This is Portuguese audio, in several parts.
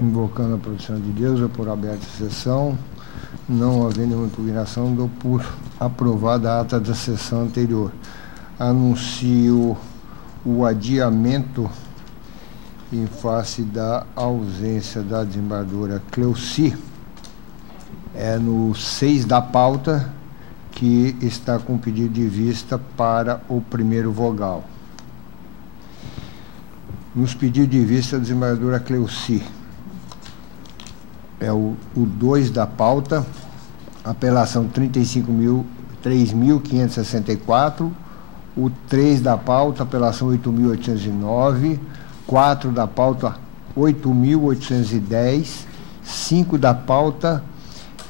Invocando a proteção de Deus, eu por aberta a sessão, não havendo nenhuma impugnação, dou por aprovada a ata da sessão anterior. Anuncio o adiamento em face da ausência da desembargadora Cleuci, no 6 da pauta, que está com pedido de vista para o primeiro vogal. Nos pedidos de vista da desembargadora Cleuci, o 2 da pauta, apelação 3.564, o 3 da pauta, apelação 8.809, 4 da pauta, 8.810, 5 da pauta,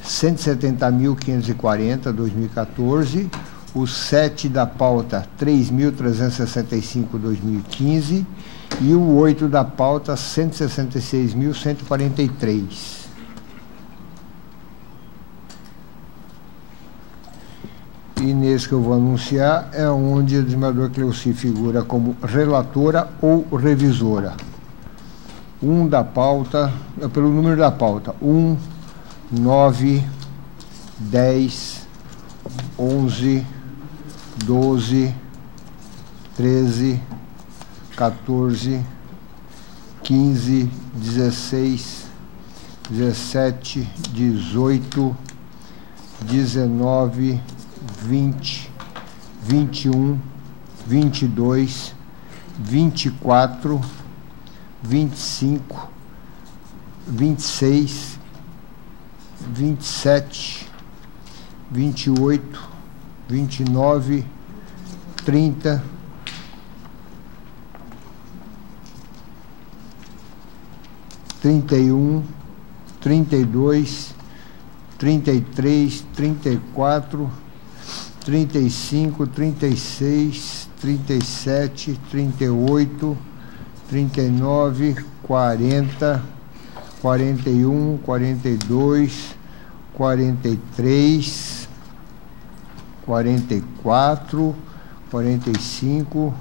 170.540, 2014, o 7 da pauta, 3.365, 2015, e o 8 da pauta, 166.143. E nesse que eu vou anunciar é onde a desembargadora Cleuci figura como relatora ou revisora. 1 da pauta, pelo número da pauta, 1, 9, 10, 11, 12, 13, 14, 15, 16, 17, 18, 19, 20, 21, 22, 24, 25, 26, 27, 28, 29, 30, 31, 32, 33, 34, 35, 36, 37, 38, 39, 40, 41, 42, 43, 44, 45,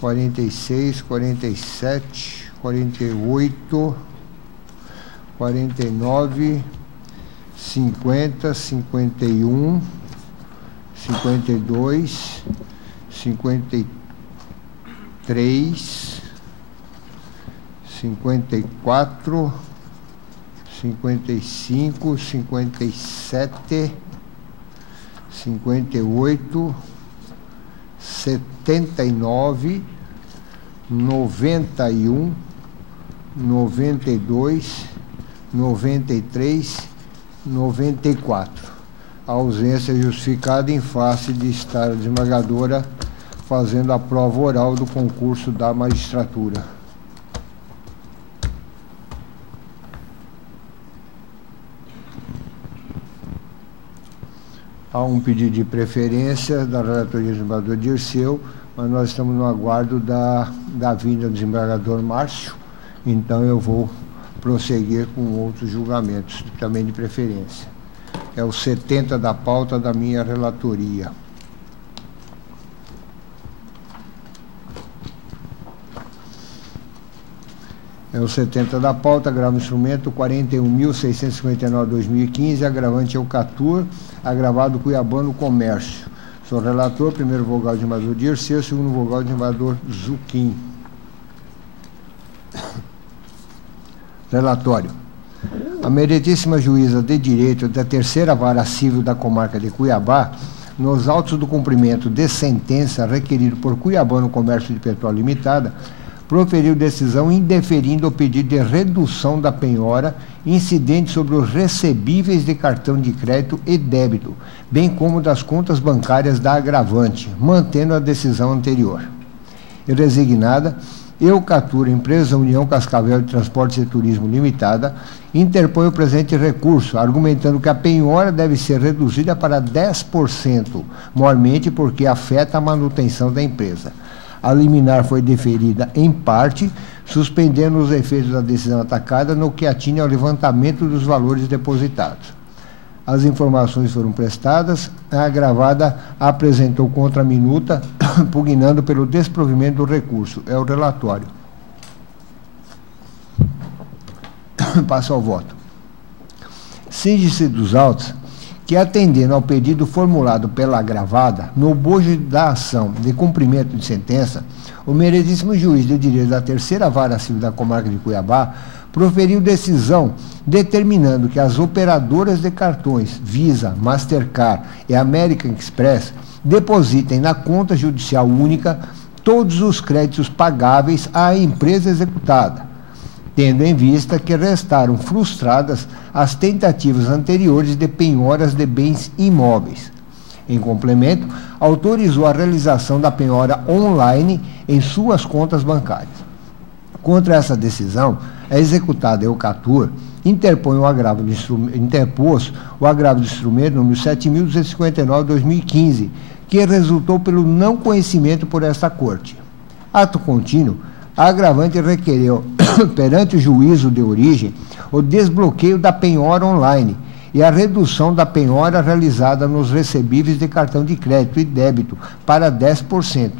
46, 47, 48, 49, 50, 51, 52, 53, 54, 55, 57, 58, 79, 91, 92, 93, 94. A ausência é justificada em face de estar a desembargadora fazendo a prova oral do concurso da magistratura. Há um pedido de preferência da relatoria do desembargador Dirceu, mas nós estamos no aguardo da vinda do desembargador Márcio, então eu vou prosseguir com outros julgamentos, também de preferência. É o 70 da pauta da minha relatoria. É o 70 da pauta, agravo instrumento 41.659/2015, agravante Eucatur, agravado Cuiabano Comércio. Sou relator, primeiro vogal de desembargador Dirceu, segundo vogal de desembargador Zuquim. Relatório. A meritíssima juíza de direito da terceira vara civil da comarca de Cuiabá, nos autos do cumprimento de sentença requerido por Cuiabano Comércio de Petróleo Limitada, proferiu decisão indeferindo o pedido de redução da penhora incidente sobre os recebíveis de cartão de crédito e débito, bem como das contas bancárias da agravante, mantendo a decisão anterior. E resignada, Eucatur, Empresa União Cascavel de Transportes e Turismo Limitada, interpõe o presente recurso, argumentando que a penhora deve ser reduzida para 10%, mormente porque afeta a manutenção da empresa. A liminar foi deferida em parte, suspendendo os efeitos da decisão atacada no que atinge ao levantamento dos valores depositados. As informações foram prestadas, a agravada apresentou contra-minuta, pugnando pelo desprovimento do recurso. É o relatório. Passo ao voto. Síndice dos autos que, atendendo ao pedido formulado pela agravada, no bojo da ação de cumprimento de sentença, o meretíssimo juiz de direito da terceira vara civil da comarca de Cuiabá proferiu decisão determinando que as operadoras de cartões Visa, Mastercard e American Express depositem na conta judicial única todos os créditos pagáveis à empresa executada, tendo em vista que restaram frustradas as tentativas anteriores de penhoras de bens imóveis. Em complemento, autorizou a realização da penhora online em suas contas bancárias. Contra essa decisão, a executada Eucatur interpôs o agravo de instrumento número 7.259/2015, que resultou pelo não conhecimento por esta Corte. Ato contínuo, a agravante requereu, perante o juízo de origem, o desbloqueio da penhora online e a redução da penhora realizada nos recebíveis de cartão de crédito e débito para 10%,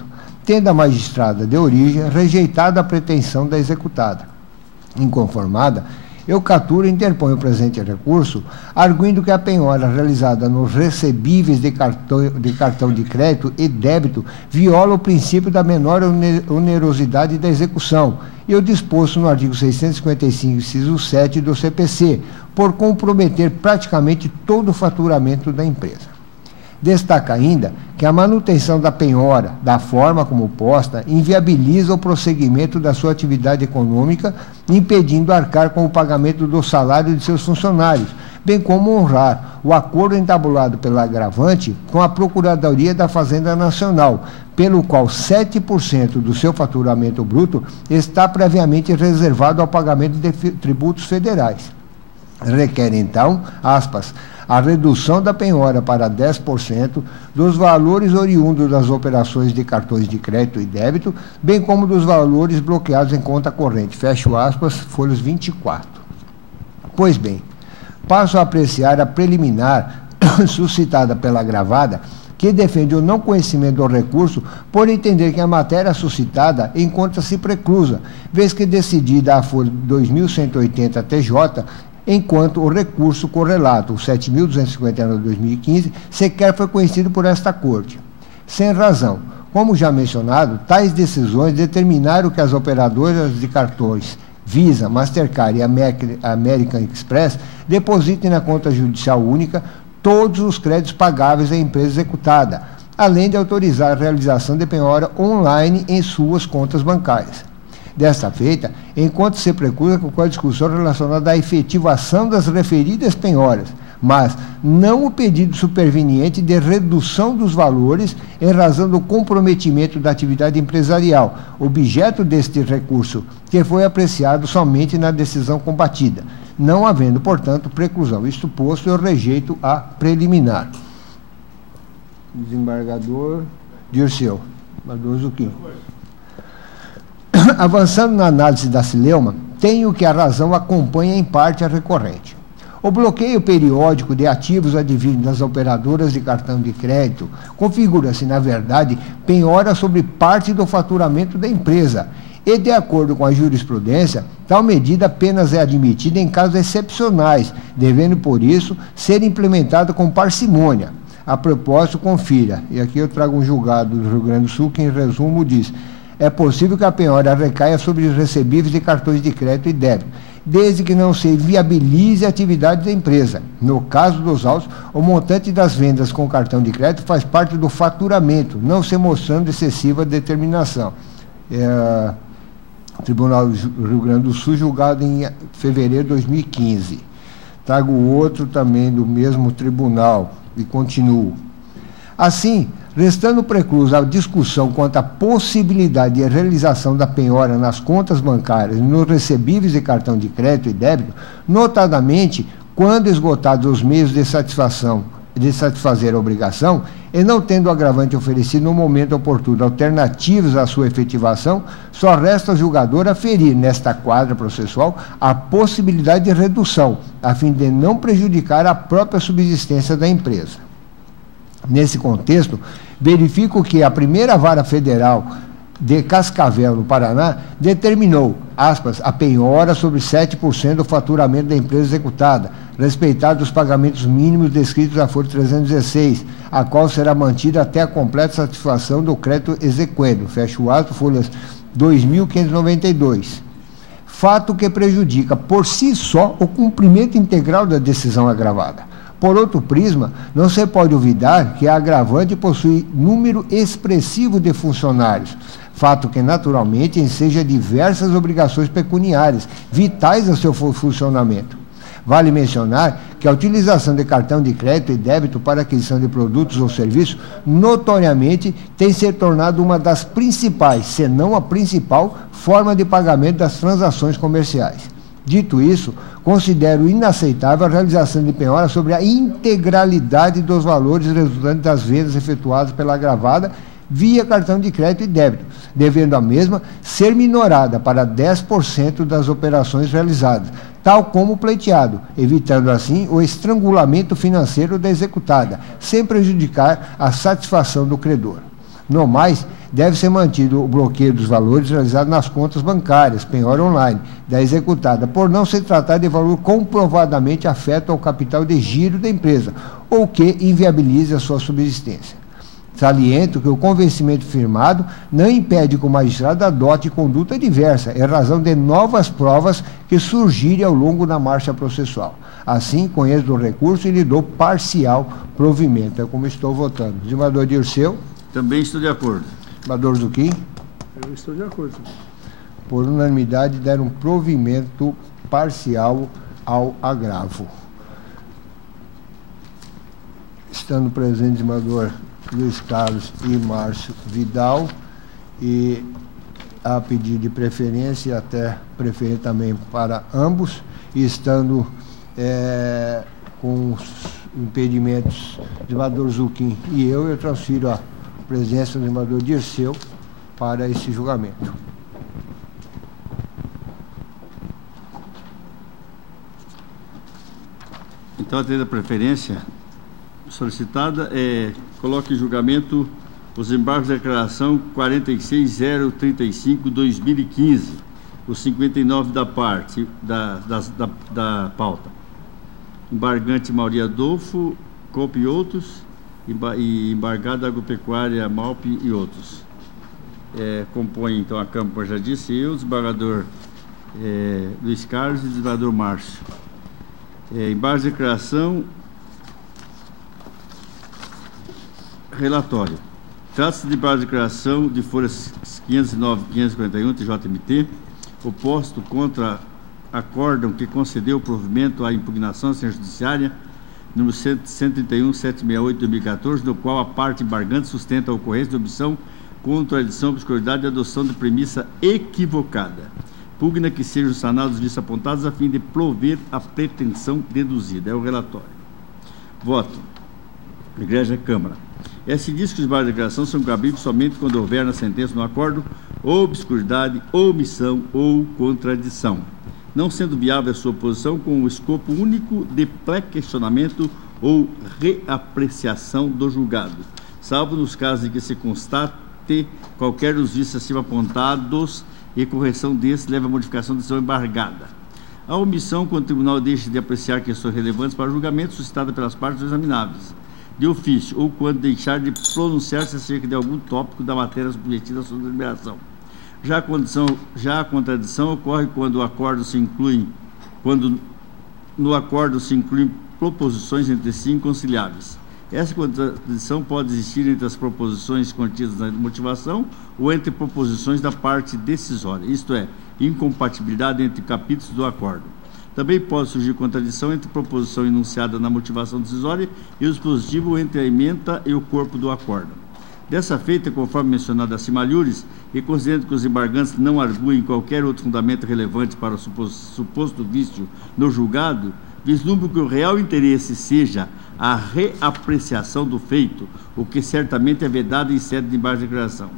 tendo a magistrada de origem rejeitado a pretensão da executada. Inconformada, Eucatur interpõe o presente recurso, arguindo que a penhora realizada nos recebíveis de cartão de crédito e débito viola o princípio da menor onerosidade da execução e o disposto no artigo 655, inciso 7 do CPC, por comprometer praticamente todo o faturamento da empresa. Destaca ainda que a manutenção da penhora, da forma como posta, inviabiliza o prosseguimento da sua atividade econômica, impedindo arcar com o pagamento do salário de seus funcionários, bem como honrar o acordo entabulado pela agravante com a Procuradoria da Fazenda Nacional, pelo qual 7% do seu faturamento bruto está previamente reservado ao pagamento de tributos federais. Requer, então, aspas, a redução da penhora para 10% dos valores oriundos das operações de cartões de crédito e débito, bem como dos valores bloqueados em conta corrente. Fecho aspas, folhas 24. Pois bem, passo a apreciar a preliminar suscitada pela agravada, que defende o não conhecimento do recurso por entender que a matéria suscitada encontra-se preclusa, vez que decidida a folha 2180 TJ, enquanto o recurso correlato, o 7.259/2015, sequer foi conhecido por esta Corte. Sem razão. Como já mencionado, tais decisões determinaram que as operadoras de cartões Visa, Mastercard e American Express depositem na conta judicial única todos os créditos pagáveis à empresa executada, além de autorizar a realização de penhora online em suas contas bancárias. Desta feita, encontra-se preclusa qualquer discussão relacionada à efetivação das referidas penhoras, mas não o pedido superveniente de redução dos valores em razão do comprometimento da atividade empresarial, objeto deste recurso, que foi apreciado somente na decisão combatida, não havendo, portanto, preclusão. Isto posto, eu rejeito a preliminar. Desembargador Dirceu. Desembargador Zucchini. Avançando na análise da Cileuma, tenho que a razão acompanha em parte a recorrente. O bloqueio periódico de ativos advindos das operadoras de cartão de crédito configura-se, na verdade, penhora sobre parte do faturamento da empresa e, de acordo com a jurisprudência, tal medida apenas é admitida em casos excepcionais, devendo, por isso, ser implementada com parcimônia. A propósito, confira, e aqui eu trago um julgado do Rio Grande do Sul que, em resumo, diz: é possível que a penhora recaia sobre os recebíveis de cartões de crédito e débito, desde que não se viabilize a atividade da empresa. No caso dos autos, o montante das vendas com cartão de crédito faz parte do faturamento, não se mostrando excessiva determinação. Tribunal do Rio Grande do Sul, julgado em fevereiro de 2015. Trago outro também do mesmo tribunal e continuo. Assim, restando preclusa a discussão quanto à possibilidade de realização da penhora nas contas bancárias e nos recebíveis de cartão de crédito e débito, notadamente quando esgotados os meios de satisfazer a obrigação e não tendo o agravante oferecido no momento oportuno alternativas à sua efetivação, só resta ao julgador aferir, nesta quadra processual, a possibilidade de redução, a fim de não prejudicar a própria subsistência da empresa. Nesse contexto, verifico que a primeira vara federal de Cascavel, no Paraná, determinou, aspas, a penhora sobre 7% do faturamento da empresa executada, respeitados os pagamentos mínimos descritos na folha 316, a qual será mantida até a completa satisfação do crédito exequendo. Fecha o aspas, folhas 2.592. Fato que prejudica por si só o cumprimento integral da decisão agravada. Por outro prisma, não se pode olvidar que a agravante possui número expressivo de funcionários, fato que naturalmente enseja diversas obrigações pecuniárias, vitais ao seu funcionamento. Vale mencionar que a utilização de cartão de crédito e débito para aquisição de produtos ou serviços, notoriamente, tem se tornado uma das principais, se não a principal, forma de pagamento das transações comerciais. Dito isso, considero inaceitável a realização de penhora sobre a integralidade dos valores resultantes das vendas efetuadas pela agravada via cartão de crédito e débito, devendo a mesma ser minorada para 10% das operações realizadas, tal como pleiteado, evitando assim o estrangulamento financeiro da executada, sem prejudicar a satisfação do credor. No mais, deve ser mantido o bloqueio dos valores realizados nas contas bancárias, penhora online, da executada, por não se tratar de valor comprovadamente afeto ao capital de giro da empresa, ou que inviabilize a sua subsistência. Saliento que o convencimento firmado não impede que o magistrado adote conduta diversa, em razão de novas provas que surgirem ao longo da marcha processual. Assim, conheço do recurso e lhe dou parcial provimento. É como estou votando. Desembargador Dirceu. Também estou de acordo. Desembargador Zucchini. Eu estou de acordo. Por unanimidade, deram provimento parcial ao agravo. Estando presente, desembargador Luiz Carlos e Márcio Vidal, e a pedido de preferência, até preferir também para ambos, e estando com os impedimentos do desembargador Zucchini e eu transfiro a presença do desembargador Dirceu para esse julgamento. Então, atendendo a preferência solicitada, coloque em julgamento os embargos da declaração 46035-2015, os 59 da parte da pauta. Embargante Mauri Adolfo, Coop e outros, e embargada Agropecuária Malpe e outros. Compõe, então, a Câmara, como já disse, eu, o desembargador Luiz Carlos e o desembargador Márcio. Embargos de declaração. Relatório. Trata-se de embargo de declaração de folhas 509 e 541 TJMT, oposto contra acórdão que concedeu o provimento à impugnação judiciária número 131.768/2014, no qual a parte embargante sustenta a ocorrência de omissão, contradição, obscuridade e adoção de premissa equivocada. Pugna que sejam sanados os vícios apontados a fim de prover a pretensão deduzida. É o relatório. Voto. Igreja Câmara. Se diz que os embargos de declaração são cabíveis somente quando houver na sentença no acordo obscuridade, omissão ou contradição, não sendo viável a sua oposição com o escopo único de pré-questionamento ou reapreciação do julgado, salvo nos casos em que se constate qualquer dos vícios acima apontados e correção desses leva à modificação da decisão embargada. A omissão, quando o tribunal deixa de apreciar questões relevantes para o julgamento suscitada pelas partes examináveis, de ofício, ou quando deixar de pronunciar-se acerca de algum tópico da matéria submetida à sua deliberação. Já a contradição ocorre quando no acordo se incluem proposições entre si inconciliáveis. Essa contradição pode existir entre as proposições contidas na motivação ou entre proposições da parte decisória, isto é, incompatibilidade entre capítulos do acordo. Também pode surgir contradição entre proposição enunciada na motivação decisória e o dispositivo entre a ementa e o corpo do acordo. Dessa feita, conforme mencionado acima alhures, e considerando que os embargantes não arguem qualquer outro fundamento relevante para o suposto vício no julgado, vislumbro que o real interesse seja a reapreciação do feito, o que certamente é vedado em sede de embargo de declaração.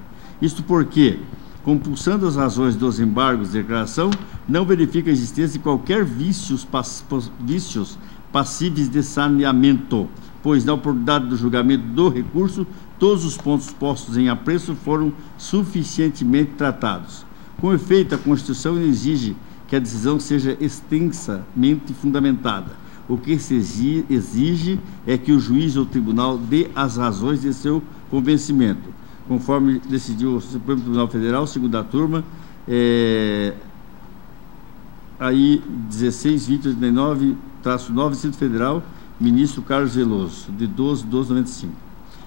Isto porque, compulsando as razões dos embargos de declaração, não verifica a existência de qualquer vícios passíveis de saneamento, pois na oportunidade do julgamento do recurso todos os pontos postos em apreço foram suficientemente tratados. Com efeito, a Constituição exige que a decisão seja extensamente fundamentada. O que se exige é que o juiz ou o tribunal dê as razões de seu convencimento, conforme decidiu o Supremo Tribunal Federal, segunda turma, aí 16.2089, traço 9, Distrito Federal, ministro Carlos Veloso, de 12/12/95.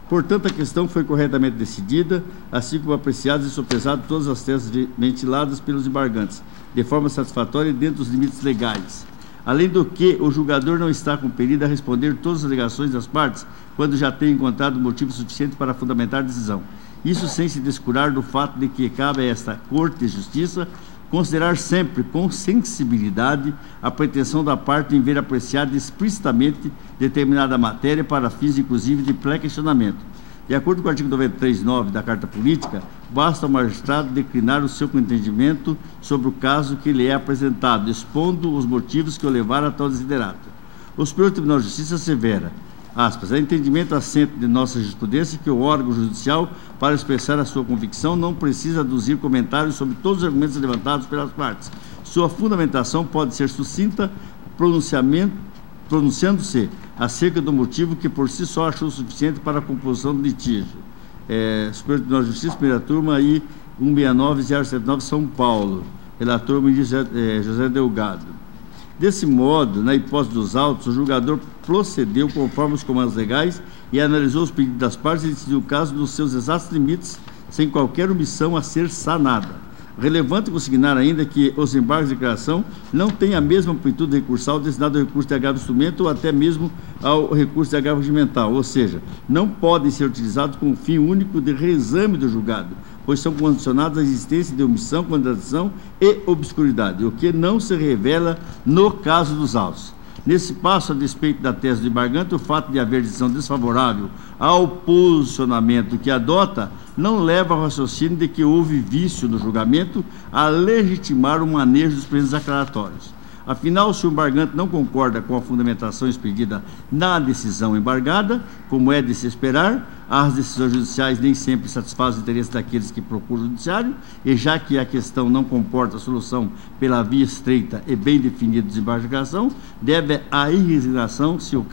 Portanto, a questão foi corretamente decidida, assim como apreciadas e sopesadas todas as teses ventiladas pelos embargantes, de forma satisfatória e dentro dos limites legais. Além do que, o julgador não está compelido a responder todas as alegações das partes, quando já tem encontrado motivo suficiente para fundamentar a decisão. Isso sem se descurar do fato de que cabe a esta Corte de Justiça considerar sempre com sensibilidade a pretensão da parte em ver apreciada explicitamente determinada matéria para fins, inclusive, de pré-questionamento. De acordo com o artigo 93.9 da Carta Política, basta ao magistrado declinar o seu entendimento sobre o caso que lhe é apresentado, expondo os motivos que o levaram a tal desiderato. O Superior Tribunal de Justiça assevera, aspas, é entendimento assente de nossa jurisprudência que o órgão judicial, para expressar a sua convicção, não precisa aduzir comentários sobre todos os argumentos levantados pelas partes. Sua fundamentação pode ser sucinta, pronunciando-se acerca do motivo que por si só achou suficiente para a composição do litígio. Superior Tribunal de Justiça, primeira turma, aí 169-079, São Paulo. Relator, ministro José Delgado. Desse modo, na hipótese dos autos, o julgador procedeu conforme os comandos legais e analisou os pedidos das partes e decidiu o caso nos seus exatos limites, sem qualquer omissão a ser sanada. Relevante consignar ainda que os embargos de declaração não têm a mesma amplitude recursal destinado ao recurso de agravo instrumento ou até mesmo ao recurso de agravo regimental, ou seja, não podem ser utilizados com o fim único de reexame do julgado, pois são condicionados à existência de omissão, contradição e obscuridade, o que não se revela no caso dos autos. Nesse passo, a despeito da tese do embargante, o fato de haver decisão desfavorável ao posicionamento que adota não leva ao raciocínio de que houve vício no julgamento a legitimar o manejo dos presentes aclaratórios. Afinal, se o embargante não concorda com a fundamentação expedida na decisão embargada, como é de se esperar, as decisões judiciais nem sempre satisfazem os interesses daqueles que procuram o judiciário, e já que a questão não comporta a solução pela via estreita e bem definida do desembargo de declaração, deve a resignação, se o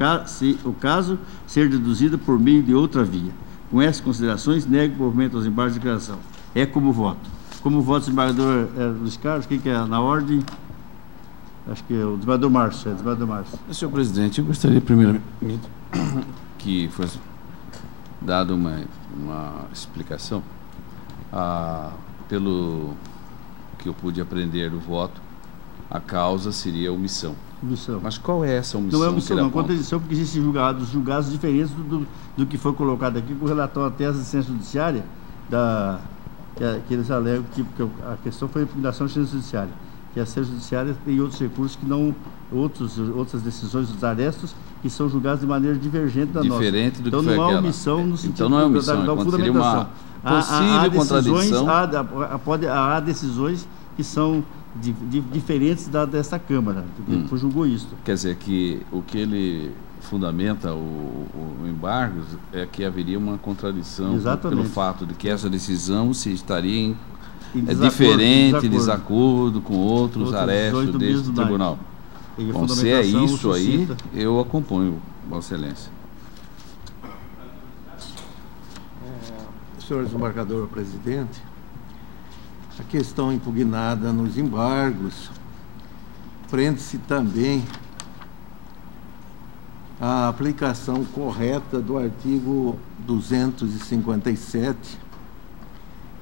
caso, ser deduzido por meio de outra via. Com essas considerações, nego o provimento aos embargos de declaração. É como voto. Como voto, o desembargador Luiz Carlos, quem que é na ordem? Acho que é o desembargador Márcio. Senhor presidente, eu gostaria primeiramente que fosse dada uma explicação. Pelo que eu pude aprender do voto, a causa seria omissão. Mas qual é essa omissão? Não é omissão, não é contradição, porque existem julgados diferentes do que foi colocado aqui com relação à tese de ciência judiciária, que eles alegam que a questão foi a impugnação de ciência judiciária, que a ciência judiciária tem outros recursos que não, outras decisões dos arestos que são julgadas de maneira divergente da nossa. Diferente do então, que foi aquela. Então não há omissão no sentido então não é omissão, da fundamentação. Possível contradição. Há decisões que são diferentes dessa Câmara, que julgou isso. Quer dizer que o que ele fundamenta o embargo é que haveria uma contradição pelo fato de que essa decisão se estaria em desacordo com outros arestos deste tribunal. Bom, se é isso aí, eu acompanho, Vossa Excelência. Senhor desembargador presidente, a questão impugnada nos embargos prende-se também à aplicação correta do artigo 257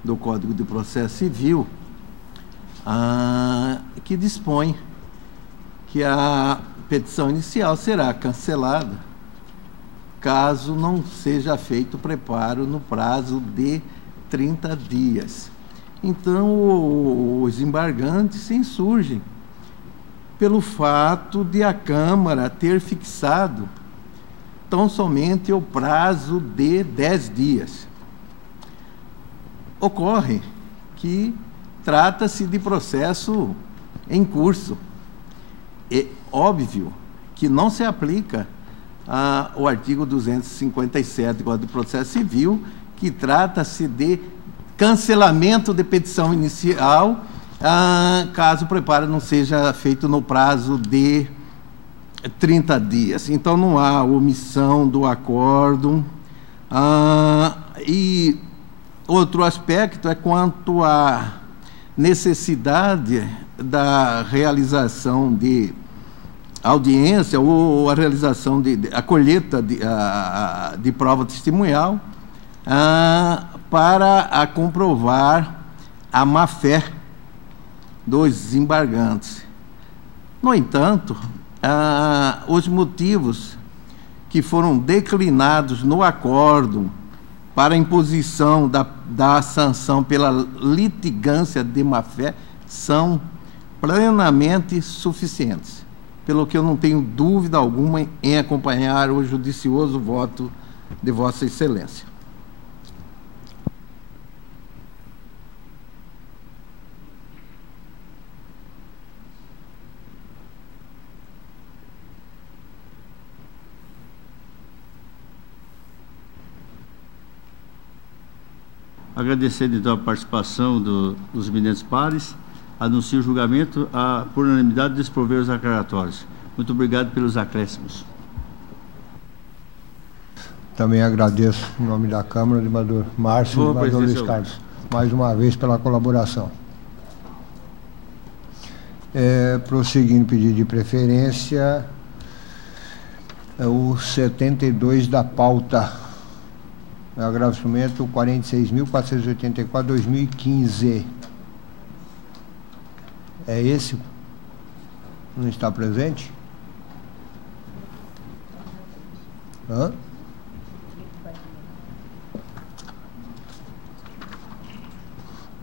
do Código de Processo Civil, que dispõe que a petição inicial será cancelada caso não seja feito preparo no prazo de 30 dias. Então, os embargantes se insurgem pelo fato de a Câmara ter fixado tão somente o prazo de 10 dias. Ocorre que trata-se de processo em curso. É óbvio que não se aplica o artigo 257 do Código de Processo Civil, que trata-se de cancelamento de petição inicial, caso o preparo não seja feito no prazo de 30 dias. Então, não há omissão do acordo. E outro aspecto é quanto à necessidade da realização de audiência ou a realização a colheita de prova testemunhal para comprovar a má-fé dos embargantes. No entanto, os motivos que foram declinados no acordo para a imposição da sanção pela litigância de má-fé são plenamente suficientes, pelo que eu não tenho dúvida alguma em acompanhar o judicioso voto de Vossa Excelência. Agradecendo, então, a participação dos eminentes pares, anuncio o julgamento por unanimidade de desprover os aclaratórios. Muito obrigado pelos acréscimos. Também agradeço, em nome da Câmara, o desembargador Márcio e o desembargador Luiz Carlos, mais uma vez pela colaboração. Prosseguindo o pedido de preferência, o 72 da pauta. Agravamento 46.484/2015. É esse? Não está presente?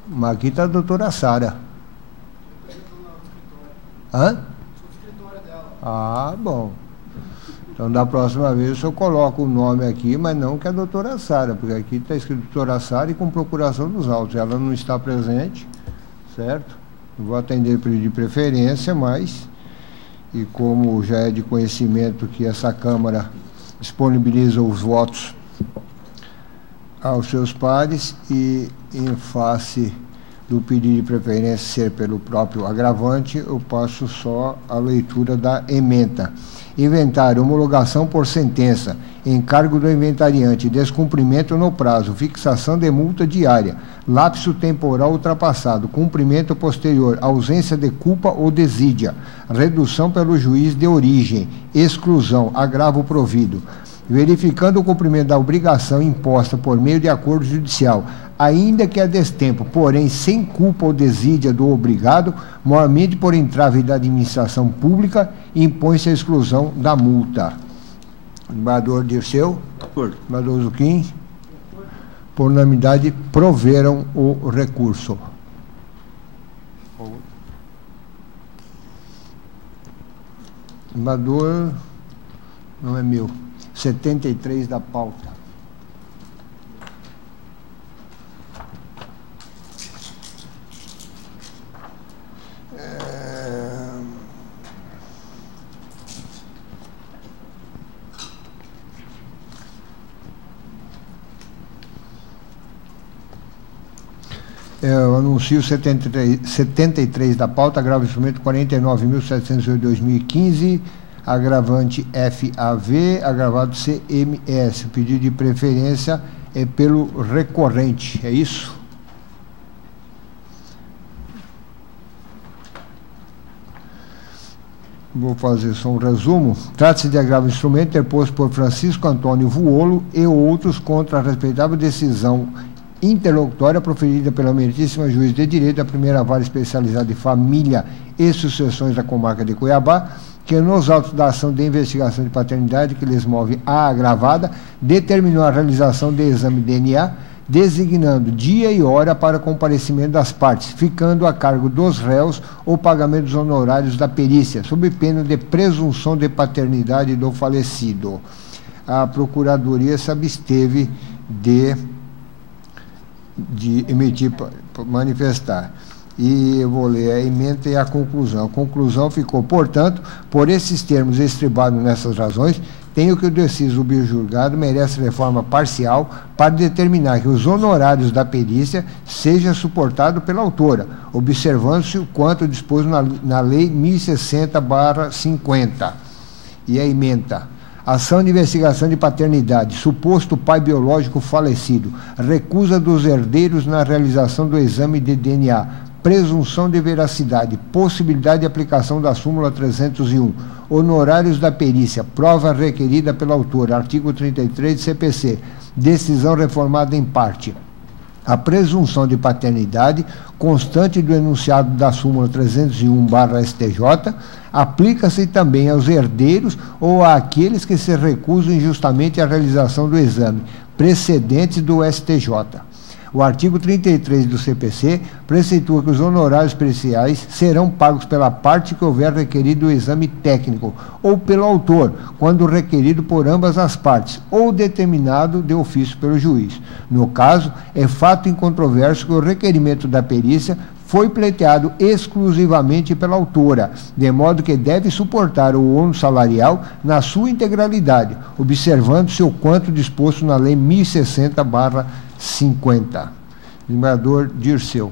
Mas aqui está a doutora Sara. Bom. Então, da próxima vez, o senhor coloca o nome aqui, mas não que é a doutora Sara, porque aqui está escrito doutora Sara e com procuração dos autos. Ela não está presente, certo? Não vou atender o pedido de preferência, mas, e como já é de conhecimento que essa Câmara disponibiliza os votos aos seus pares, e em face do pedido de preferência ser pelo próprio agravante, eu passo só a leitura da ementa. Inventário, homologação por sentença, encargo do inventariante, descumprimento no prazo, fixação de multa diária, lapso temporal ultrapassado, cumprimento posterior, ausência de culpa ou desídia, redução pelo juiz de origem, exclusão, agravo provido. Verificando o cumprimento da obrigação imposta por meio de acordo judicial, ainda que a destempo, porém sem culpa ou desídia do obrigado, moralmente por entrave da administração pública, impõe-se a exclusão da multa. Desembargador Dirceu, desembargador Zucchini, por unanimidade, proveram o recurso. Desembargador, não é meu, 73 da pauta. Eu anuncio 73 da pauta, agravo instrumento 49.708/2015, agravante FAV, agravado CMS. O pedido de preferência é pelo recorrente, é isso? Vou fazer só um resumo. Trata-se de agravo instrumento interposto por Francisco Antônio Vuolo e outros contra a respeitável decisão interlocutória proferida pela meritíssima juiz de direito da primeira vara especializada de família e sucessões da comarca de Cuiabá, que nos autos da ação de investigação de paternidade que lhes move a agravada, determinou a realização de exame de DNA, designando dia e hora para comparecimento das partes, ficando a cargo dos réus o pagamento dos honorários da perícia, sob pena de presunção de paternidade do falecido. A Procuradoria se absteve de emitir, manifestar. E eu vou ler a ementa e a conclusão. A conclusão ficou, portanto, por esses termos estribados nessas razões, tenho que o deciso subjulgado merece reforma parcial para determinar que os honorários da perícia sejam suportados pela autora, observando-se o quanto disposto na Lei 1060/50. E a ementa. Ação de investigação de paternidade, suposto pai biológico falecido, recusa dos herdeiros na realização do exame de DNA, presunção de veracidade, possibilidade de aplicação da súmula 301, honorários da perícia, prova requerida pela autora, artigo 33 de CPC, decisão reformada em parte. A presunção de paternidade, constante do enunciado da súmula 301/STJ, aplica-se também aos herdeiros ou àqueles que se recusam injustamente à realização do exame, precedentes do STJ. O artigo 33 do CPC preceitua que os honorários periciais serão pagos pela parte que houver requerido o exame técnico ou pelo autor, quando requerido por ambas as partes, ou determinado de ofício pelo juiz. No caso, é fato incontroverso que o requerimento da perícia foi pleiteado exclusivamente pela autora, de modo que deve suportar o ônus salarial na sua integralidade, observando-se o quanto disposto na Lei 1060/50. Desembargador Dirceu.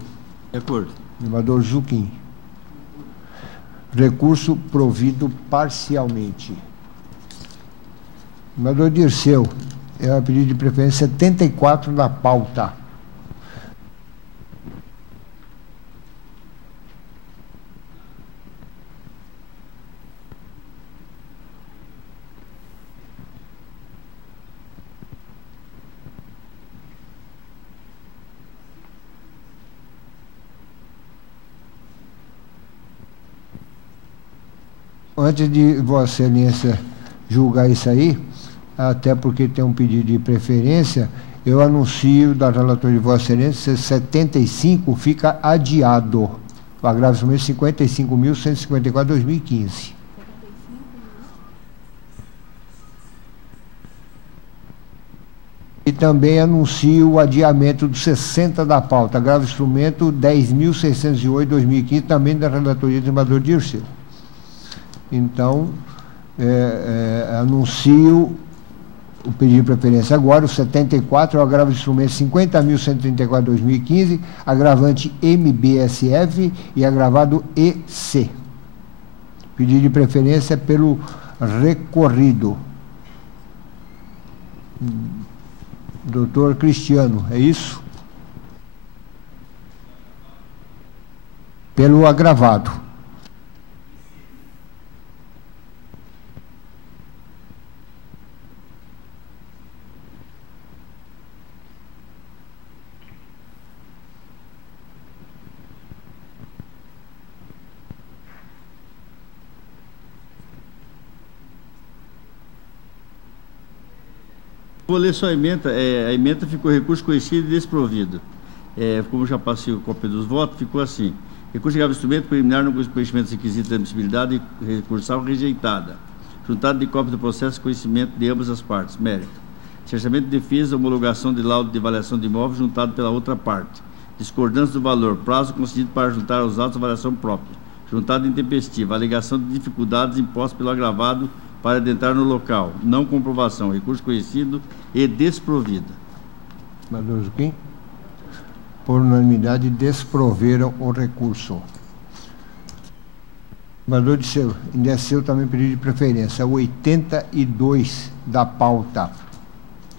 De acordo. Desembargador Zucchini. Recurso provido parcialmente. Desembargador Dirceu, é o pedido de preferência 74 da pauta. Antes de Vossa Excelência julgar isso aí, até porque tem um pedido de preferência, eu anuncio da relatoria de Vossa Excelência, 75 fica adiado. O agravo somente 55.154/2015. E também anuncio o adiamento do 60 da pauta, agravo instrumento 10.608/2015, também da relatoria do desembargador Dirceu. Então, anuncio o pedido de preferência agora, o 74, o agravo de instrumento 50.134/2015, agravante MBSF e agravado EC. Pedido de preferência pelo recorrido. Doutor Cristiano, é isso? Pelo agravado. Vou ler só a ementa. A ementa ficou recurso conhecido e desprovido. Como já passei o cópia dos votos, ficou assim. Recurso de grave instrumento preliminar no conhecimento dos requisitos de admissibilidade e recursal rejeitada. Juntado de cópia do processo conhecimento de ambas as partes. Mérito. Cerceamento de defesa, homologação de laudo de avaliação de imóvel juntado pela outra parte. Discordância do valor. Prazo concedido para juntar os autos de avaliação própria. Juntado intempestivo. Alegação de dificuldades impostas pelo agravado para adentrar no local. Não comprovação. Recurso conhecido e desprovido. Desembargador Zucchini. Por unanimidade, desproveram o recurso. Desembargador Dirceu, indeceu também pedido de preferência. 82 da pauta.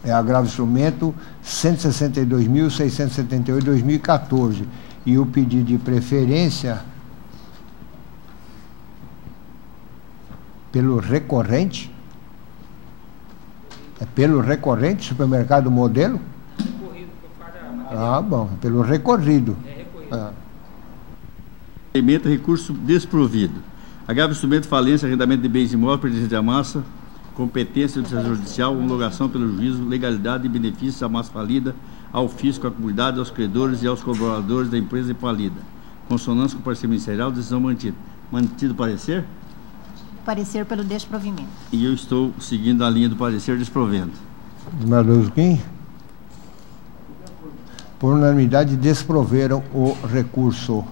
Agravo instrumento 162.678/2014. E o pedido de preferência pelo recorrente? É pelo recorrente, supermercado modelo? Ah, bom, pelo recorrido. Ementa recurso desprovido. Agravo instrumento falência, arrendamento de bens imóveis, prejuízo de massa, competência do Ministério Judicial, homologação pelo juízo, legalidade e benefícios à massa falida, ao fisco, à comunidade, aos credores e aos colaboradores da empresa falida. Consonância com o parecer ministerial, decisão mantida. Mantido o parecer? Parecer pelo desprovimento. E eu estou seguindo a linha do parecer desprovendo. Desembargador Zucchini. Por unanimidade, desproveram o recurso.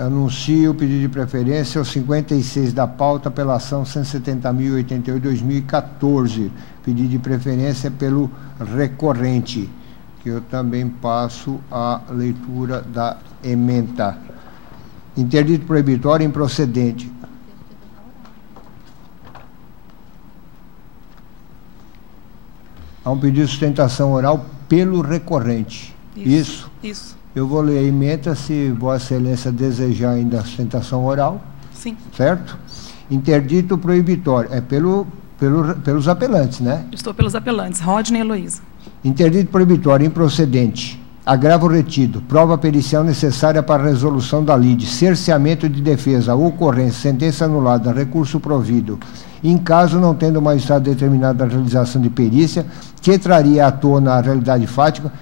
Anuncio o pedido de preferência ao 56 da pauta pela ação 170.088/2014. Pedido de preferência pelo recorrente, que eu também passo a leitura da ementa. Interdito proibitório improcedente. Há um pedido de sustentação oral pelo recorrente. Isso? Isso. Eu vou ler a ementa, se Vossa Excelência desejar ainda a sustentação oral. Sim. Certo? Interdito proibitório. É pelos apelantes, né? Estou pelos apelantes. Rodney e Heloísa. Interdito proibitório improcedente. Agravo retido. Prova pericial necessária para a resolução da lide. Cerceamento de defesa. Ocorrência. Sentença anulada. Recurso provido. Em caso não tendo o magistrado determinado a realização de perícia, que traria à tona a realidade fática,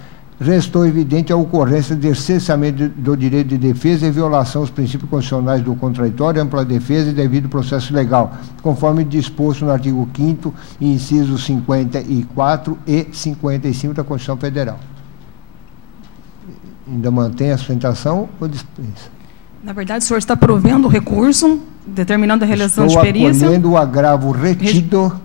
restou evidente a ocorrência de cerceamento do direito de defesa e violação aos princípios constitucionais do contraditório, ampla defesa e devido processo legal, conforme disposto no artigo 5º, incisos 54 e 55 da Constituição Federal. Ainda mantém a sustentação ou dispensa? Na verdade, o senhor está provendo o recurso, determinando a realização de perícia. Estou acolhendo o agravo retido.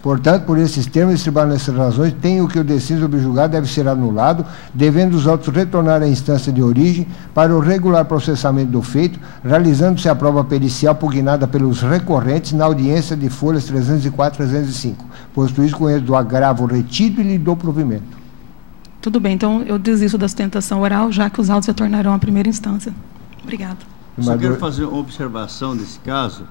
Portanto, por esses termos, distribuídos nessas razões, tenho que o deciso subjugado deve ser anulado, devendo os autos retornar à instância de origem para o regular processamento do feito, realizando-se a prova pericial pugnada pelos recorrentes na audiência de folhas 304 e 305. Posto isso, conheço do agravo retido e lhe dou provimento. Tudo bem, então eu desisto da sustentação oral, já que os autos retornarão à primeira instância. Obrigado. Só quero fazer uma observação nesse caso,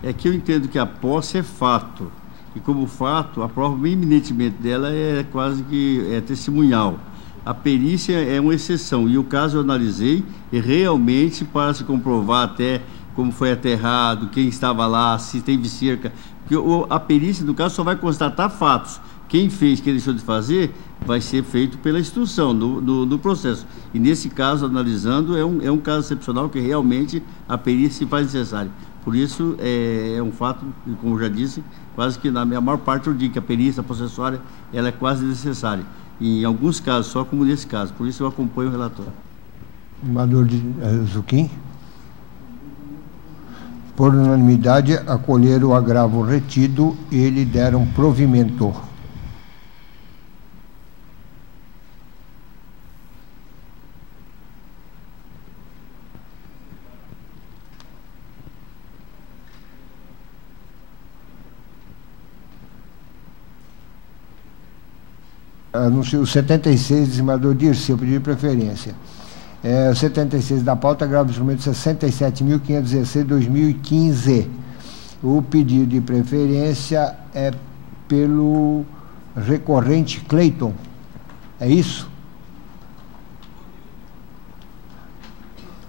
é que eu entendo que a posse é fato. E como fato, a prova eminentemente dela é quase que testemunhal. A perícia é uma exceção. E o caso eu analisei e realmente para se comprovar até como foi aterrado, quem estava lá, se teve cerca. Porque a perícia, no caso, só vai constatar fatos. Quem fez, quem deixou de fazer, vai ser feito pela instrução no processo. E nesse caso, analisando, é um caso excepcional que realmente a perícia se faz necessária. Por isso, é um fato, como eu já disse, quase que na maior parte eu digo que a perícia processuária ela é quase necessária. E em alguns casos, só como nesse caso. Por isso eu acompanho o relatório. Senador Zucchim. Por unanimidade, acolher o agravo retido e lhe deram provimento. Anuncio o 76, desembargador Dirceu, pedido de preferência. O 76 da pauta, agravo instrumento 67.516/2015. O pedido de preferência é pelo recorrente Cleiton. É isso?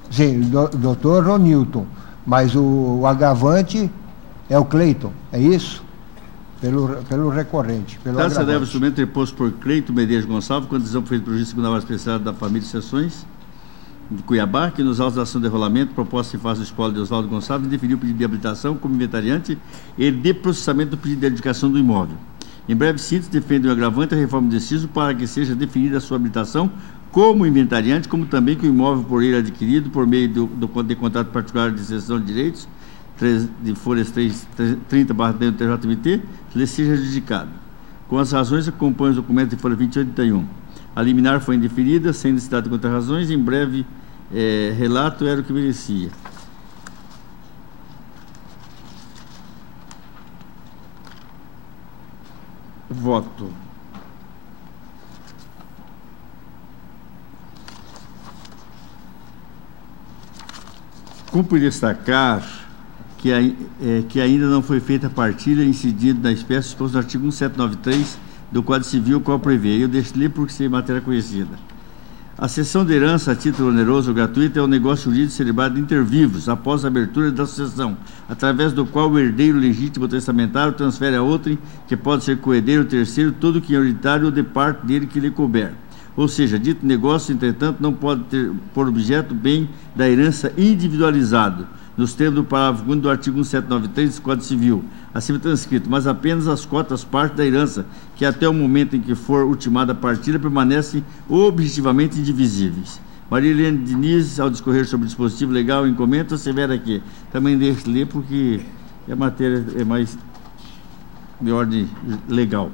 Sim, doutor Ronilton. Mas o agravante é o Cleiton, é isso? Pelo recorrente. Trata-se deve instrumento reposto por Cleiton Medeiros Gonçalves, com decisão feita pelo juiz de segunda vara especial da família de sessões de Cuiabá, que nos autos da ação de rolamento proposta em face do espólio de Oswaldo Gonçalves, definiu o pedido de habilitação como inventariante e de processamento do pedido de edificação do imóvel. Em breve síntese, defende o agravante a reforma do deciso para que seja definida a sua habilitação como inventariante, como também que o imóvel por ele adquirido por meio de contrato particular de cessão de direitos, de folhas 30/10 do TJMT, lhe seja adjudicado. Com as razões que compõem os documentos de folha 28 e 31. A liminar foi indeferida, sem necessidade de contrarrazões, em breve relato era o que merecia. Voto. Cumpre destacar que ainda não foi feita a partilha incidida na espécie exposto no artigo 1793 do Código Civil, qual prevê. Eu deixo ler porque ser matéria conhecida. A cessão de herança a título oneroso ou gratuito é um negócio jurídico celebrado inter vivos, após a abertura da sucessão, através do qual o herdeiro legítimo testamentário transfere a outrem, que pode ser coerdeiro ou terceiro, todo o que é hereditário ou de parte dele que lhe couber. Ou seja, dito negócio, entretanto, não pode ter por objeto bem da herança individualizado, nos termos do parágrafo 2º do artigo 1793 do Código Civil, acima transcrito, mas apenas as cotas parte da herança, que até o momento em que for ultimada a partilha, permanecem objetivamente indivisíveis. Maria Helene Diniz, ao discorrer sobre o dispositivo legal em comenta, assevera aqui. Também deixo ler porque a matéria é mais de ordem legal.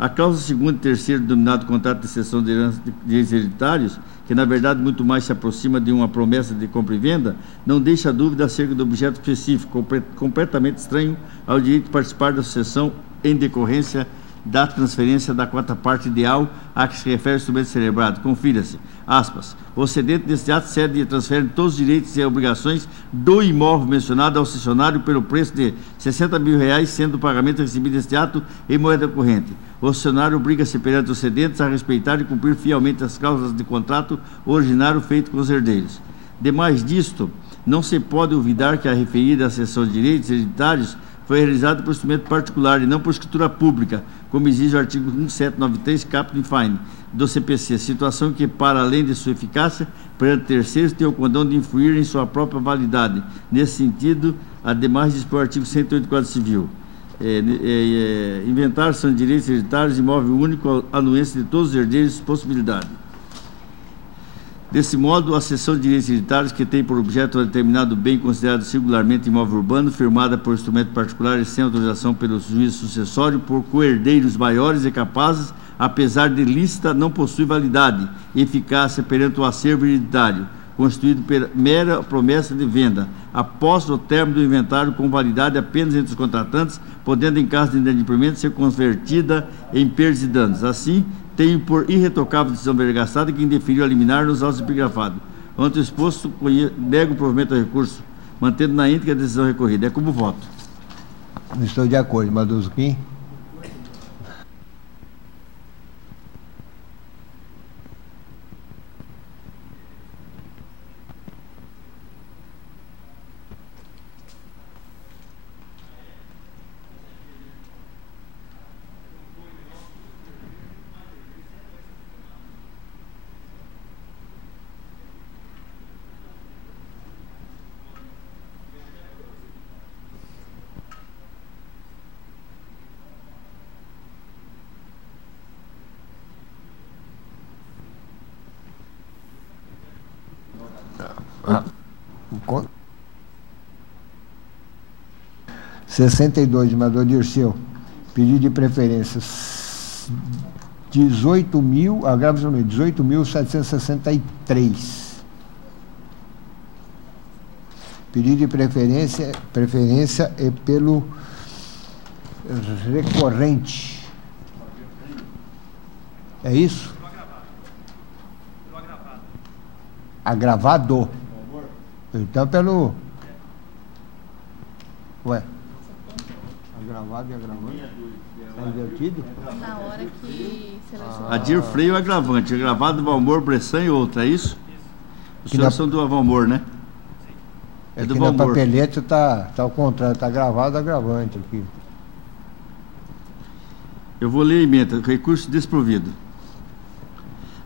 A cláusula 2ª e 3ª do denominado contrato de cessão de herança de direitos hereditários, que na verdade muito mais se aproxima de uma promessa de compra e venda, não deixa dúvida acerca do objeto específico, completamente estranho ao direito de participar da sucessão em decorrência da transferência da quarta parte ideal a que se refere o instrumento celebrado. Confira-se, aspas, o cedente deste ato cede e transfere todos os direitos e obrigações do imóvel mencionado ao cessionário pelo preço de R$60 mil, sendo o pagamento recebido deste ato em moeda corrente. O cessionário obriga-se perante os cedentes a respeitar e cumprir fielmente as cláusulas de contrato originário feito com os herdeiros. Demais disto, não se pode olvidar que a referida cessão de direitos hereditários foi realizada por instrumento particular e não por escritura pública, como exige o artigo 1793, caput fine, do CPC, situação que, para além de sua eficácia, perante terceiros, tem o condão de influir em sua própria validade. Nesse sentido, ademais dispõe o artigo 108 do Código Civil. Inventar são direitos hereditários, imóvel único, anuência de todos os herdeiros, possibilidade. Desse modo, a cessão de direitos hereditários que tem por objeto um determinado bem considerado singularmente imóvel urbano, firmada por instrumento particular e sem autorização pelo juízo sucessório por coherdeiros maiores e capazes, apesar de lícita, não possui validade e eficácia perante o acervo hereditário, constituído por mera promessa de venda, após o término do inventário com validade apenas entre os contratantes, podendo, em caso de inadimplemento, ser convertida em perdas e danos. Assim, tenho por irretocável decisão vergastada que indeferiu a liminar nos autos epigrafados. Ante o exposto, nego o provimento ao recurso, mantendo na íntegra a decisão recorrida. É como voto. Não estou de acordo. Maduzo Kim? Ah, 62, senador Dirceu. Pedido de preferência 18.763. Pedido de preferência é pelo recorrente. É isso? Agravado. Então, pelo... Ué? Agravado e agravante? Está invertido? Na hora que selecionou. Adir Freio agravante. Agravado, Valmor, Bressan e outra, é isso? Os senhores são do Valmor, né? É do Valmor. Na papeleta está ao contrário, está agravado, agravante aqui. Eu vou ler a emenda. Recurso desprovido.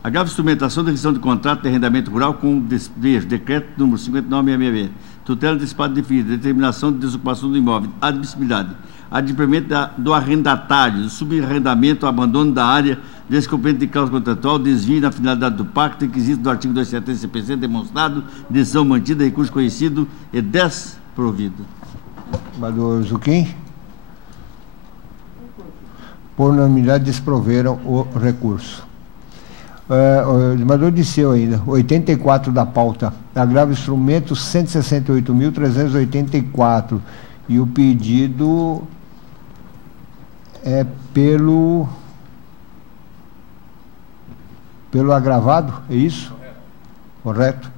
Agrava instrumentação da revisão de contrato de arrendamento rural com decreto número 5966, tutela antecipada definida, determinação de desocupação do imóvel, admissibilidade, adimplemento do arrendatário, subarrendamento, abandono da área, descumprimento de cláusula contratual, desvio na finalidade do pacto, requisito do artigo 270 CPC demonstrado, decisão mantida, recurso conhecido e desprovido. Senador Zuquim? Por unanimidade desproveram o recurso. O senador Dirceu ainda, 84 da pauta, agravo instrumento 168.384 e o pedido é pelo agravado, é isso? Correto?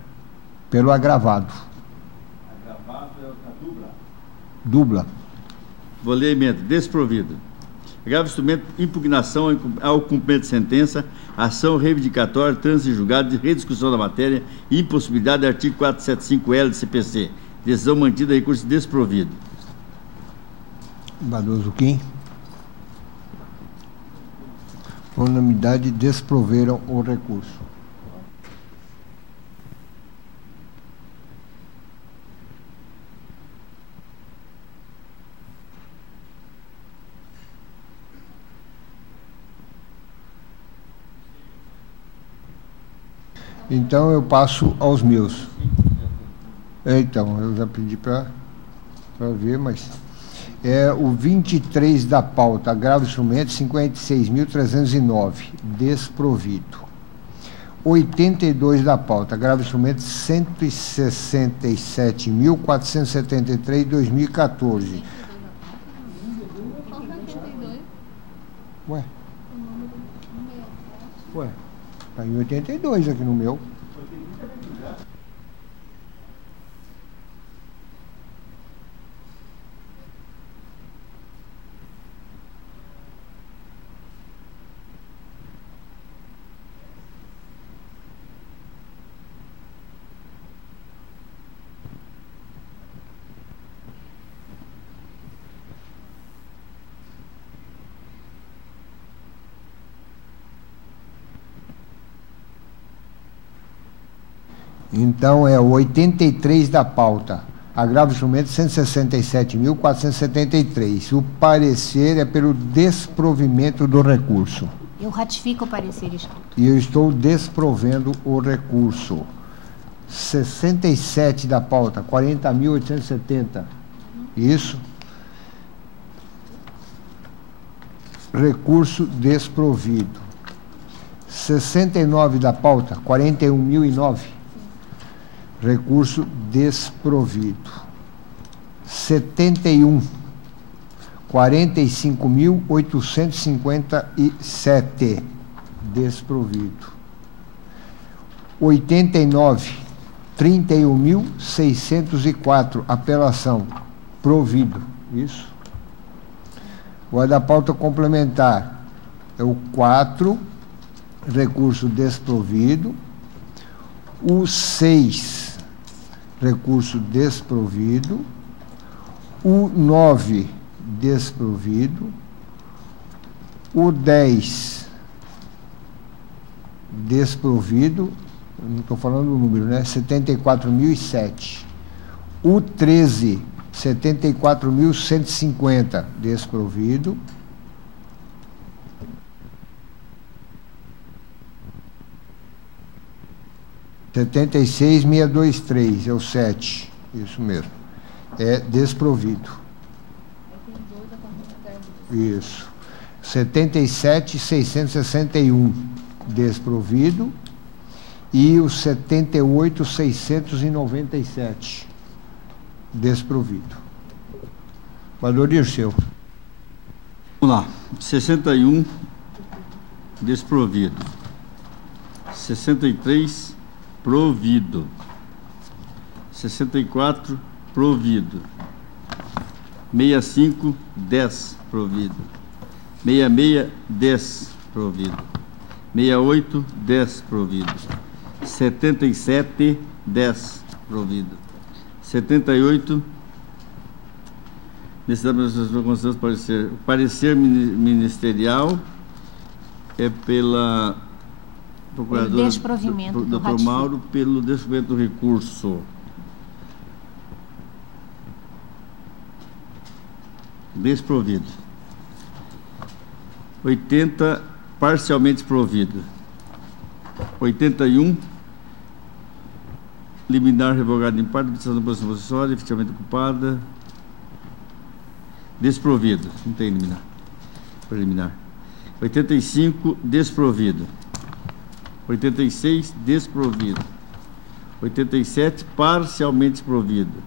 Pelo agravado. Agravado é a dupla. Dupla. Vou ler a emenda, desprovido. Agravo instrumento, impugnação ao cumprimento de sentença, ação reivindicatória, trânsito em julgado, de rediscussão da matéria, impossibilidade, artigo 475L do CPC. Decisão mantida, recurso desprovido. Senador Zuquim? Por unanimidade, desproveram o recurso. Então, eu passo aos meus. Então, eu já pedi para ver, mas... É o 23 da pauta, agravo instrumento, 56.309, desprovido. 82 da pauta, agravo instrumento, 167.473, 2014. Ué? Ué, está em 82 aqui no meu. Então, é o 83 da pauta. Agravo instrumento 167.473. O parecer é pelo desprovimento do recurso. Eu ratifico o parecer escrito. E eu estou desprovendo o recurso. 67 da pauta, 40.870. Isso. Recurso desprovido. 69 da pauta, 41.009. Recurso desprovido. 71, 45.857, desprovido. 89, 31.604, apelação, provido. Isso. O da pauta complementar é o 4, recurso desprovido. O 6, recurso desprovido. O 9, desprovido. O 10, desprovido. Não estou falando o número, né? 74.007. O 13, 74.150, desprovido. R$ 76.623, é o 7, isso mesmo. É desprovido. Isso. 77.661, desprovido. E o 78.697, desprovido. Valor Dirceu. Vamos lá. 61, desprovido. 63, provido. 64, provido. 65, 10, provido. 66, 10, provido. 68, 10, provido. 77, 10, provido. 78, necessidade de circunstâncias parecer. O parecer ministerial é pela procuradora desprovimento do Dr. Mauro, pelo desprovimento do recurso. Desprovido. 80, parcialmente provido. 81, liminar revogado em parte, administração da posição possessória, efetivamente ocupada. Desprovido. Não tem liminar. Preliminar. 85, desprovido. 86, desprovido. 87, parcialmente provido.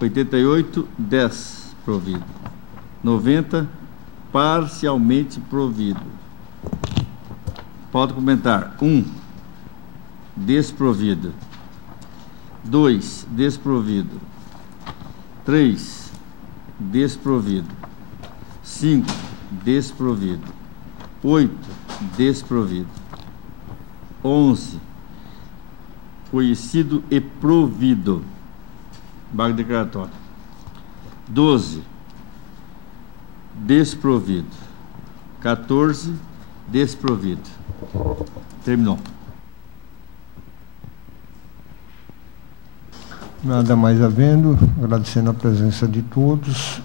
88, 10, provido. 90, parcialmente provido. Pode comentar. 1, desprovido. 2, desprovido. 3, desprovido. 5, desprovido. 8, desprovido. 11, conhecido e provido. Vaga declaratória. 12, desprovido. 14, desprovido. Terminou. Nada mais havendo, agradecendo a presença de todos,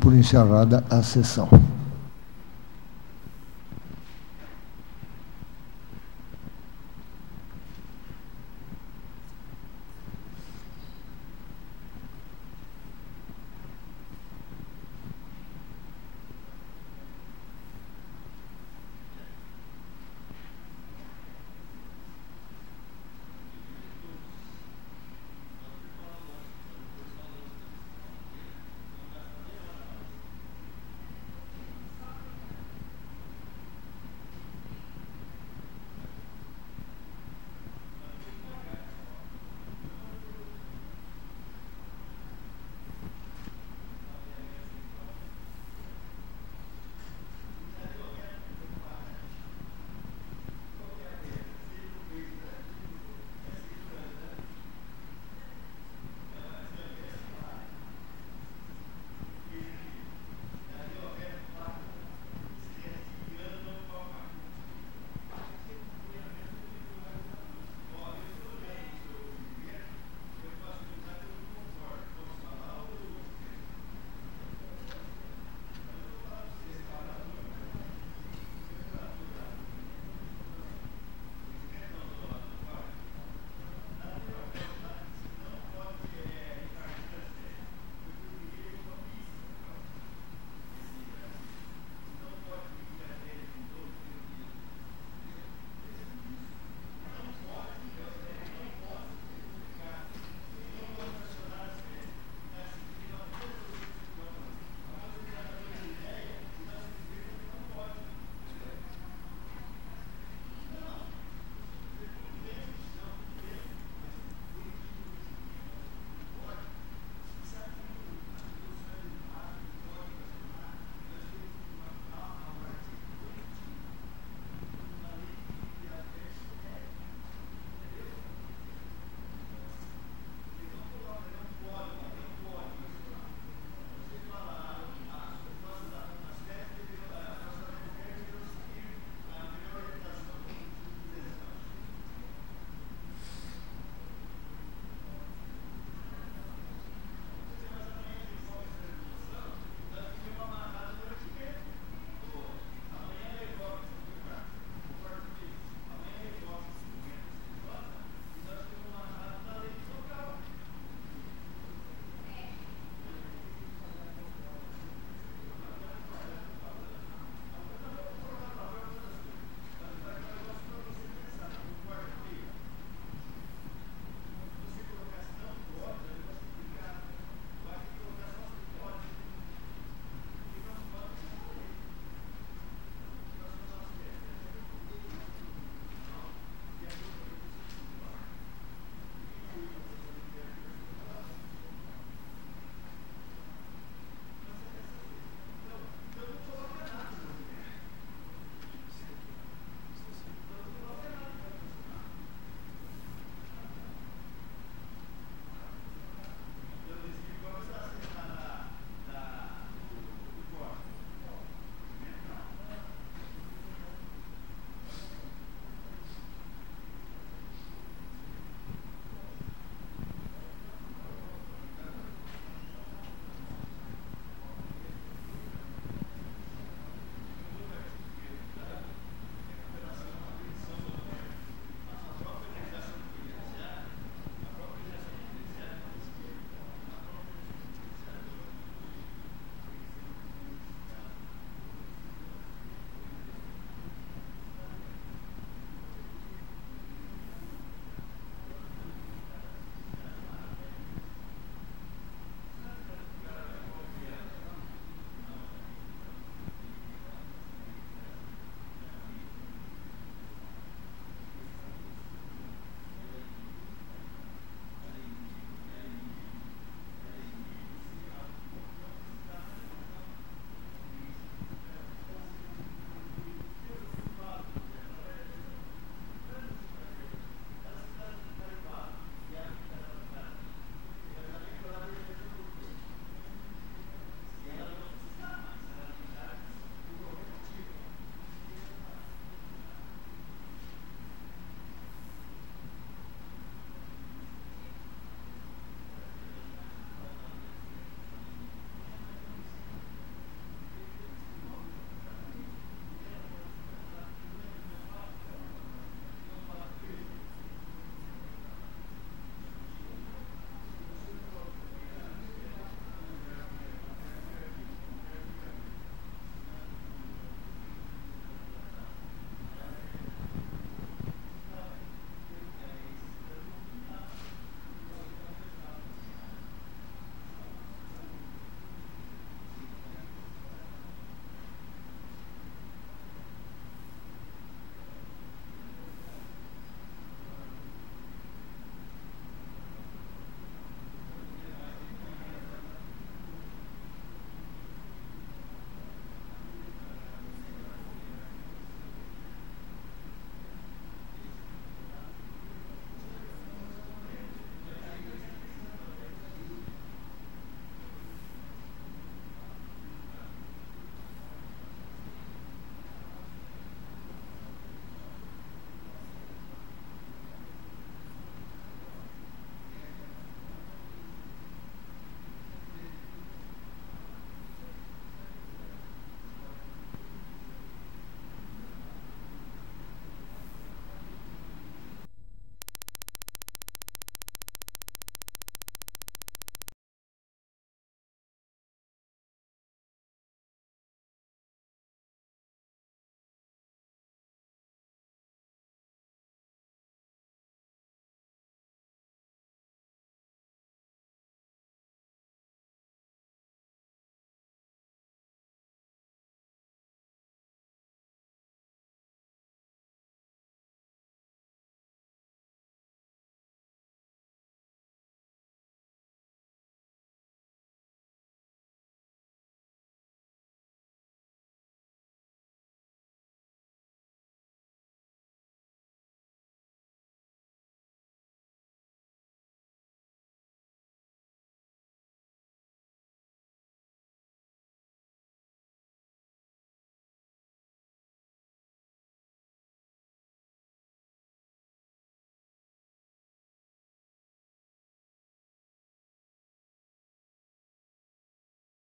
por encerrada a sessão.